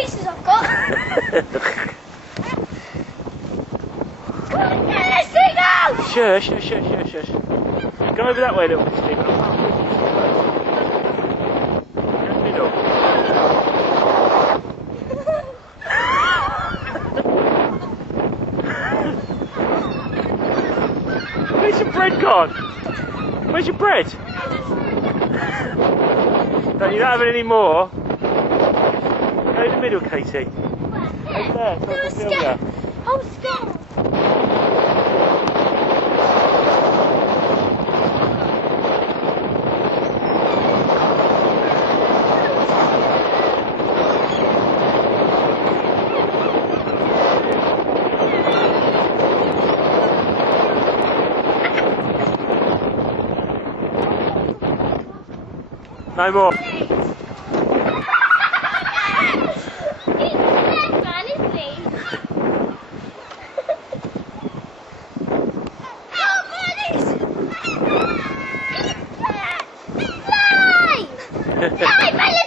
pieces I've got. Come on, get this thing out! Shush. Go over that way, little Stephen. In the middle. Where's your bread gone? Where's your bread? No, you don't have it anymore. Go in the middle, Katie. Over there, so I can feel you. I'm scared. No more. He's a dead man, isn't he? Oh, buddies! He's alive! Alive,